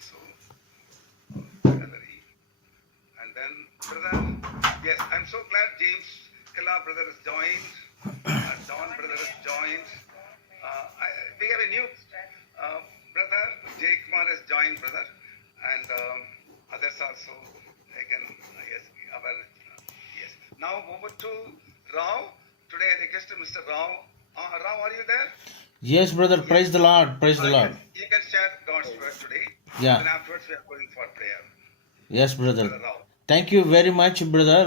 also. Gallery. And then, brother, yes, I'm so glad James Kala brother has joined. Don brother has joined. We have a new brother, Jay Kumar has joined, brother. And others also. Again, yes, yes. Now over to Rao. Today I requested Mr. Rao. Rao, are you there? Yes, brother. Praise the Lord. Praise the Lord. You can share God's word today. Yeah. Then afterwards we are going for prayer. Yes, brother. Brother Rao. Thank you very much, brother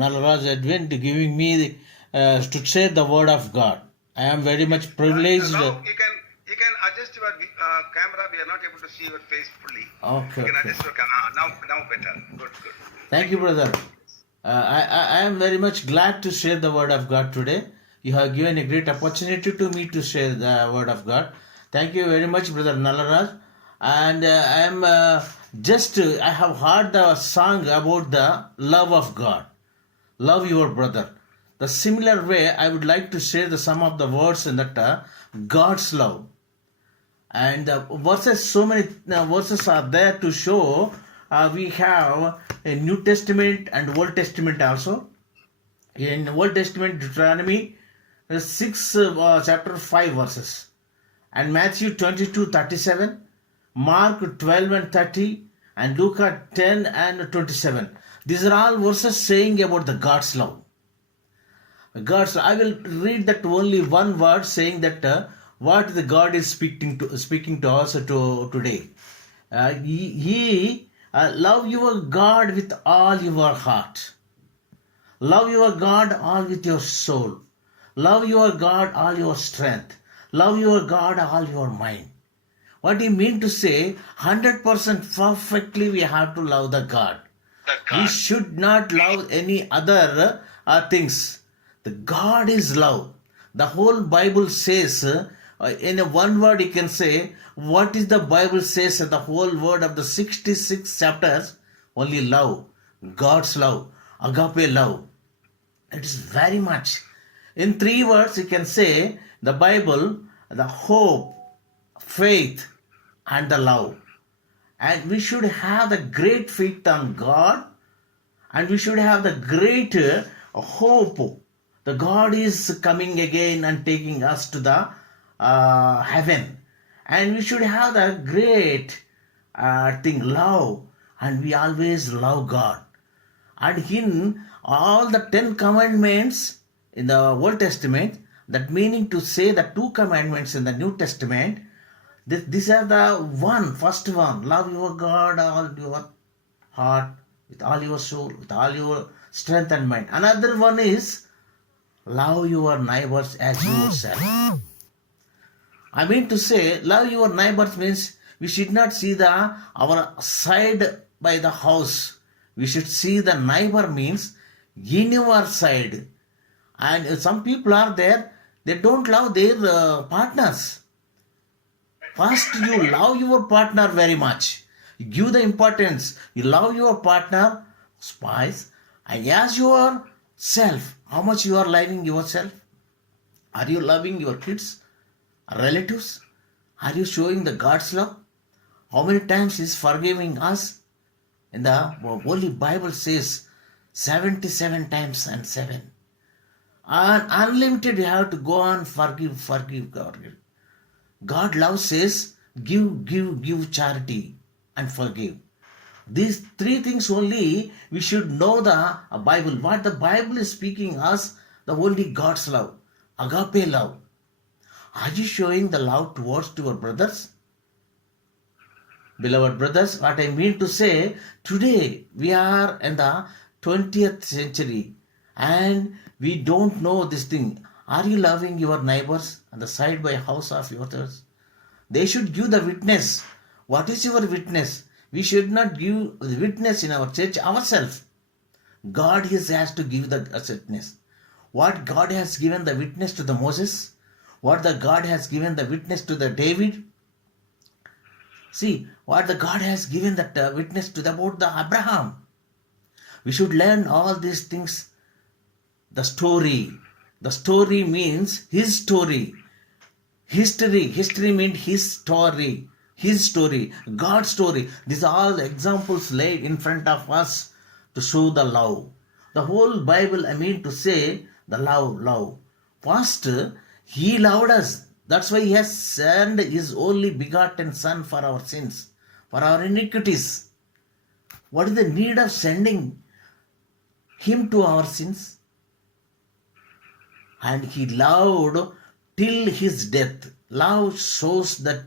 Nalaraj Edwin, to giving me to say the word of God. I am very much privileged. Rao, you can adjust your camera. We are not able to see your face fully. Okay. You can adjust your camera. Now better. Good. Thank you, brother. I am very much glad to share the word of God today. You have given a great opportunity to me to share the word of God. Thank you very much, brother Nalaraj. And I am I have heard the song about the love of God. Love your brother. The similar way, I would like to share some of the words in that God's love. And verses, so many verses are there to show we have a New Testament and Old Testament also. In Old Testament, Deuteronomy 6 chapter 5 verses, and Matthew 22:37, Mark 12 and 30, and Luke 10 and 27. These are all verses saying about the God's love. I will read that only one word saying that what the God is speaking to us today. Love your God with all your heart. Love your God all with your soul. Love your God all your strength. Love your God all your mind. What do you mean to say? 100% perfectly we have to love the God. We should not love any other things. The God is love. The whole Bible says, in a one word you can say, what is the Bible says, the whole word of the 66 chapters? Only love. God's love. Agape love. It is very much. In 3 words you can say, the Bible, the hope, faith, and the love. And we should have the great faith on God, and we should have the great hope. The God is coming again and taking us to the heaven. And we should have the great thing, love. And we always love God. And in all the 10 commandments in the Old Testament, that meaning to say the 2 commandments in the New Testament, these are the first one, love your God all your heart, with all your soul, with all your strength and mind. Another one is love your neighbors as yourself. I mean to say, love your neighbors means we should not see our side by the house. We should see the neighbor means in your side. And some people are there, they don't love their partners. First, you love your partner very much. You give the importance. You love your partner, spouse, and as yourself. How much you are loving yourself? Are you loving your kids, relatives? Are you showing the God's love? How many times He is forgiving us? In the Holy Bible says 77 times and 7. And unlimited, you have to go on, forgive. God love says, give charity and forgive. These 3 things only we should know the Bible. What the Bible is speaking us, the only God's love, agape love. Are you showing the love towards your brothers? Beloved brothers, what I mean to say, today we are in the 20th century and we don't know this thing. Are you loving your neighbors on the side by house of yours? They should give the witness. What is your witness? We should not give the witness in our church ourselves. God has to give the witness. What God has given the witness to the Moses, what the God has given the witness to the David. See, what the God has given that witness to about the Abraham. We should learn all these things. The story. The story means his story. History means his story. His story, God's story. These are all examples laid in front of us to show the love. The whole Bible, I mean to say, the love. First, He loved us. That's why He has sent His only begotten Son for our sins, for our iniquities. What is the need of sending Him to our sins? And He loved till His death. Love shows that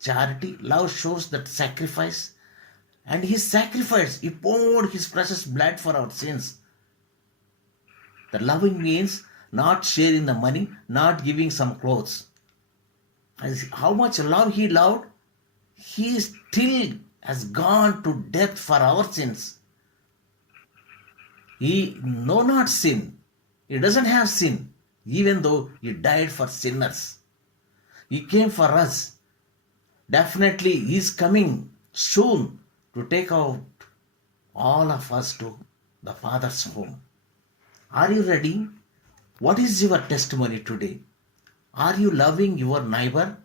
charity, love shows that sacrifice. And He sacrificed, He poured His precious blood for our sins. The loving means not sharing the money, not giving some clothes. As how much love He loved, He still has gone to death for our sins. He know not sin. He doesn't have sin, even though He died for sinners. He came for us. Definitely He is coming soon to take out all of us to the Father's home. Are you ready? What is your testimony today? Are you loving your neighbor?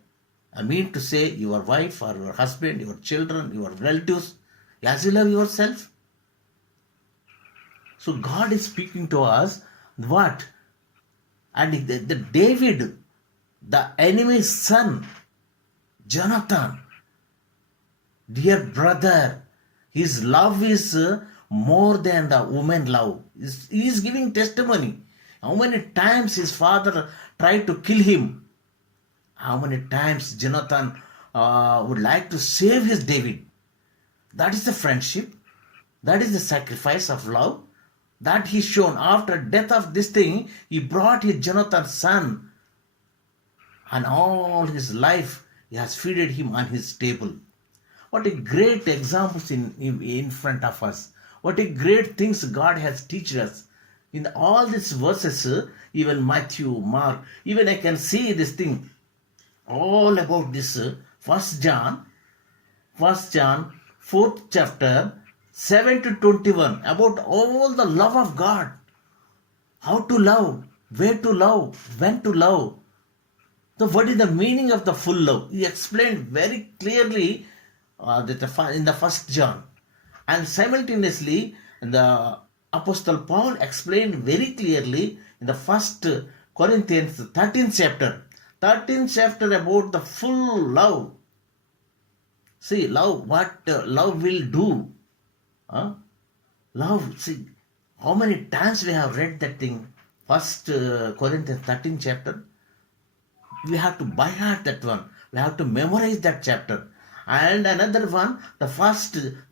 I mean to say your wife or your husband, your children, your relatives, as you love yourself? So God is speaking to us what? And the David, the enemy's son, Jonathan, dear brother, his love is more than the woman love. He is giving testimony. How many times his father tried to kill him? How many times Jonathan would like to save his David? That is the friendship. That is the sacrifice of love that he shown. After death of this thing, he brought his Jonathan's son, and all his life he has feeded him on his table. What a great examples in front of us. What a great things God has taught us. In all these verses, even Matthew, Mark, even I can see this thing, all about this. 1 John, 4th chapter, 7 to 21, about all the love of God. How to love, where to love, when to love. So what is the meaning of the full love? He explained very clearly in the 1 John. And simultaneously, the Apostle Paul explained very clearly in the 1 Corinthians 13th chapter. 13th chapter about the full love. See, love, what love will do. Love, see, how many times we have read that thing. 1 Corinthians 13th chapter. We have to by heart that one. We have to memorize that chapter. And another one, the 1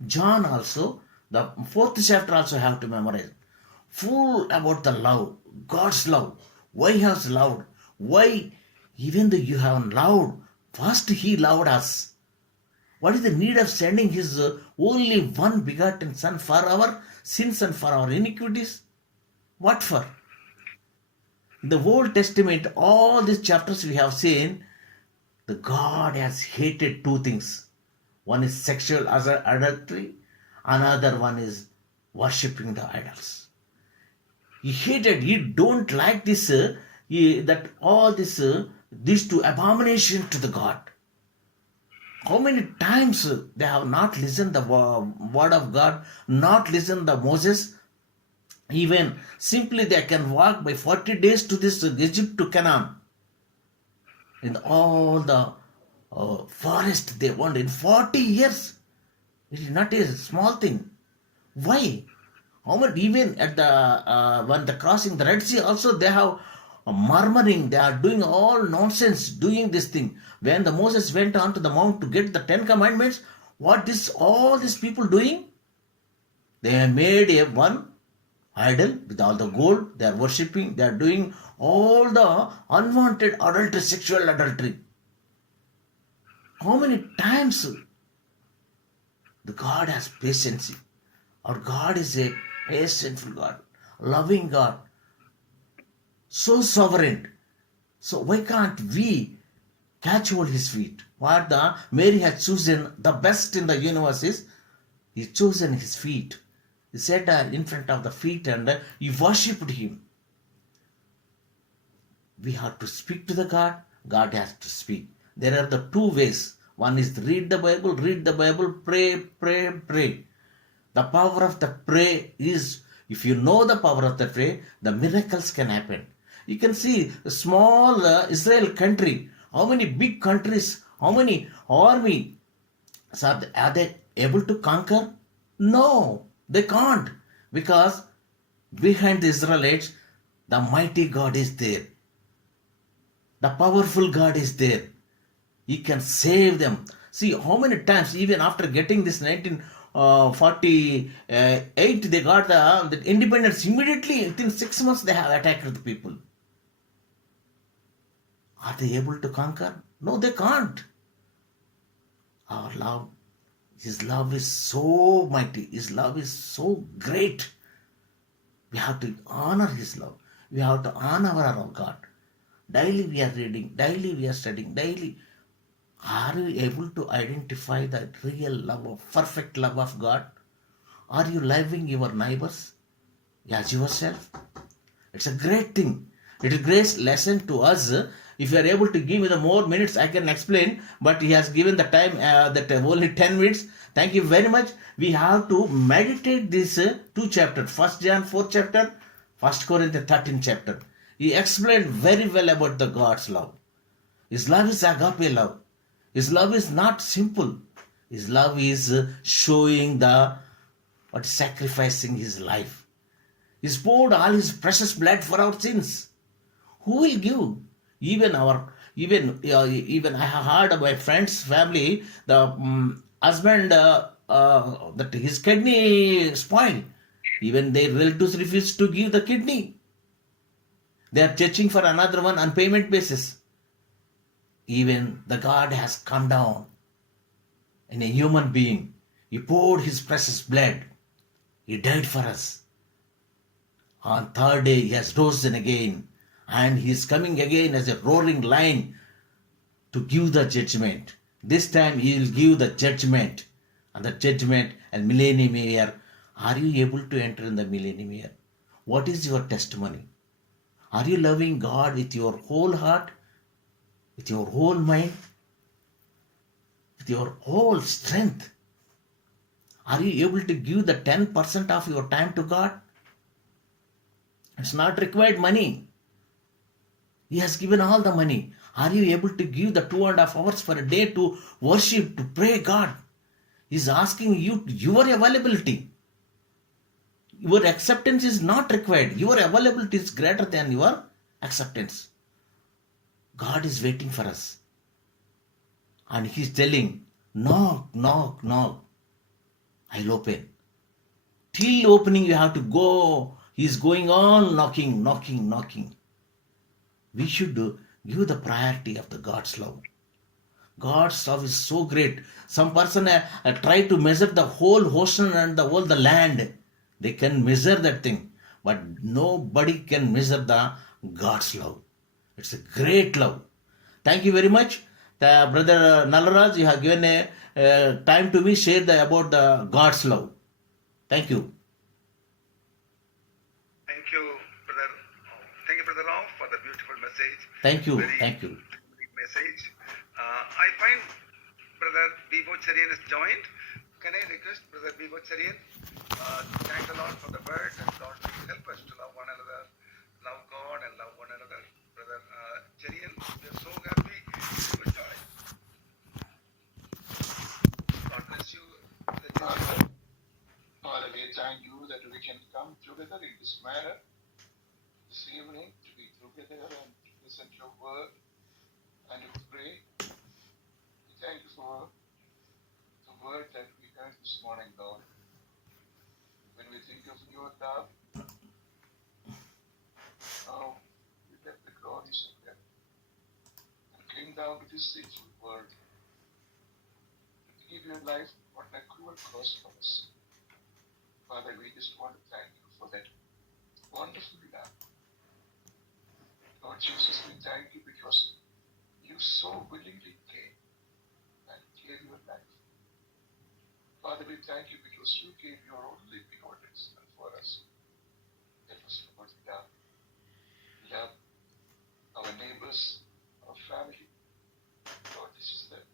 John also, the 4th chapter also have to memorize. Full about the love, God's love. Why He has loved? Why, even though you have loved, first He loved us. What is the need of sending His only one begotten Son for our sins and for our iniquities? What for? In the Old Testament, all these chapters we have seen, the God has hated two things. One is sexual adultery, another one is worshipping the idols. He hated, he don't like this, that all this, these two abomination to the God. How many times they have not listened the word of God, not listened the Moses. Even simply they can walk by 40 days to this Egypt to Canaan. In all the forest they wandered in 40 years. It is not a small thing. Why? How much? Even at the when the crossing the Red Sea also they have murmuring. They are doing all nonsense, doing this thing. When the Moses went on to the mount to get the 10 commandments, what is all these people doing? They have made a one idol with all the gold. They are worshipping. They are doing all the unwanted adultery, sexual adultery. How many times the God has patience? Our God is a patientful God, loving God, so sovereign. So why can't we catch hold His feet? What the Mary has chosen the best in the universe is He chosen His feet. He sat in front of the feet and He worshipped Him. We have to speak to the God. God has to speak. There are the two ways. One is read the Bible, pray. The power of the pray is, if you know the power of the pray, the miracles can happen. You can see a small Israel country, how many big countries, how many army, so are they able to conquer? No, they can't. Because behind the Israelites, the mighty God is there. The powerful God is there. He can save them. See how many times, even after getting this 1948, they got the independence. Immediately, within 6 months, they have attacked the people. Are they able to conquer? No, they can't. Our love, His love is so mighty. His love is so great. We have to honor His love. We have to honor our God. Daily we are reading, daily we are studying, daily. Are you able to identify the real love, perfect love of God? Are you loving your neighbors as yourself? It's a great thing. It is a great lesson to us. If you are able to give me the more minutes, I can explain. But he has given the time that only 10 minutes. Thank you very much. We have to meditate these two chapters. 1 John 4th chapter, 1 Corinthians 13th chapter. He explained very well about the God's love. His love is agape love. His love is not simple. His love is showing sacrificing his life. He's poured all his precious blood for our sins. Who will give? Even I have heard of my friend's family, the husband that his kidney spoiled. Even their relatives refuse to give the kidney. They are searching for another one on payment basis. Even the God has come down in a human being. He poured his precious blood. He died for us. On third day, he has risen again. And he is coming again as a roaring lion to give the judgment. This time he will give the judgment. And the judgment and millennium year. Are you able to enter in the millennium year? What is your testimony? Are you loving God with your whole heart? With your whole mind? With your whole strength? Are you able to give the 10% of your time to God? It's not required money. He has given all the money. Are you able to give the 2.5 hours for a day to worship, to pray God? He's asking you your availability. Your acceptance is not required. Your availability is greater than your acceptance. God is waiting for us. And He's telling, knock, knock, knock. I'll open. Till opening you have to go. He's going on knocking, knocking, knocking. We should give the priority of the God's love. God's love is so great. Some person try to measure the whole ocean and the land. They can measure that thing. But nobody can measure the God's love. It's a great love. Thank you very much. Brother Nalaraj, you have given a time to me share about the God's love. Thank you. Thank you, brother. Thank you, brother Rao, for the beautiful message. Thank you. Very Thank you. deep message. I find brother Bibo Charian is joined. Can I request brother Bibo Charian? Thank the Lord for the word, and Lord please help us to love one another, love God and love one another. Brother Charian, we are so happy you will join. God bless you. Father, we thank you that we can come together in this manner this evening to be together and to listen to your word and to pray. We thank you for the word that we heard this morning, Lord. When we think of your love, oh, you left the glories of heaven and came down to this sinful world to give your life on a cruel cross for us. Father, we just want to thank you for that wonderful love. Lord Jesus, we thank you because you so willingly came and gave your life. Father, we thank you because you gave your only begotten Son for us. That was Lord, love. Love our neighbors, our family. Lord, this is the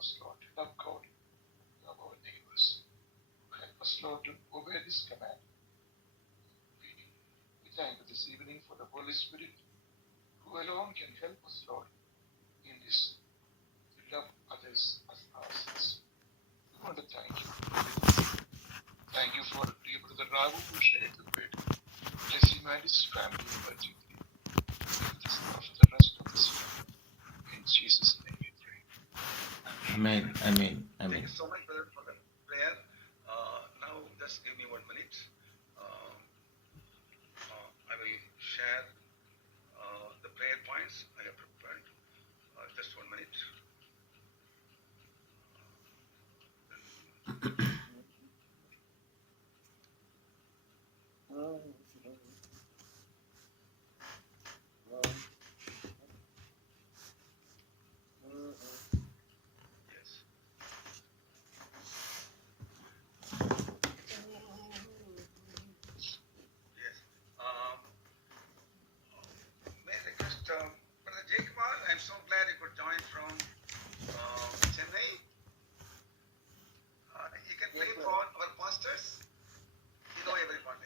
us, Lord, to love God, love our neighbors. Help us, Lord, to obey this command. We thank you this evening for the Holy Spirit, who alone can help us, Lord, in this, to love others as ourselves. We want to thank you. Thank you for dear Brother Ravu who shared the word. Bless him and his family abundantly. Give this now for the rest of this year. In Jesus' name we pray. Amen. Amen. Thank Amen. you so much, brother, for the prayer. Now, just give me 1 minute. I will share the prayer points I have prepared. Just 1 minute. Yes. Yes. May I request Brother Jaykumar? I'm so glad you could join from Chennai. He can pray for our pastors. You know everyone,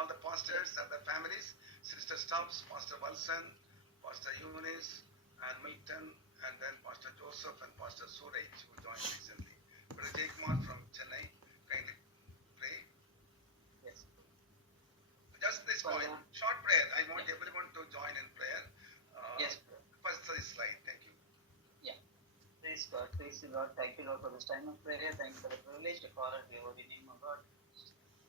all the pastors and the families, Sister Stubbs, Pastor Wilson, Pastor Eunice, and Milton, and then Pastor Joseph and Pastor Suraj, who joined recently. Brother Jaykumar from Chennai, kindly pray. Yes. Just this point, short prayer. I want everyone to join in prayer. Yes. First slide. Thank you. Praise God. Praise the Lord. Thank you, Lord, for this time of prayer. Thank you for the privilege to call on your holy name, O God.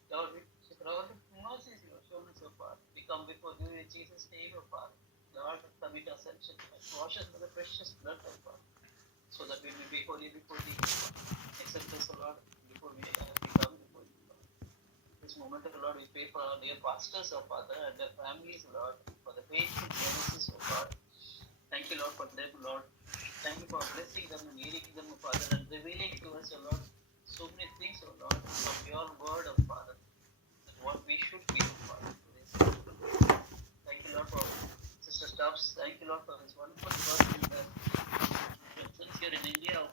Lord, with all the mercies you have shown us so far, we come before you in Jesus' name, O Father. Lord, commit ourselves to you. Wash us with the precious blood, O God, so that we may be holy before thee, O God. Accept us, O Lord, before we come before you, Lord. This moment, O Lord, we pray for our dear pastors, O Father, and their families, O Lord, for the faithful services, O God. Thank you, Lord, for them, Lord. Thank you for blessing them and leading them, O Father, and revealing to us, O Lord, so many things, O Lord, from your word, O Father, that what we should be, O Father. Thank you, Lord, for Sister Stubbs. Thank you, Lord, for this wonderful work in the church here in India, O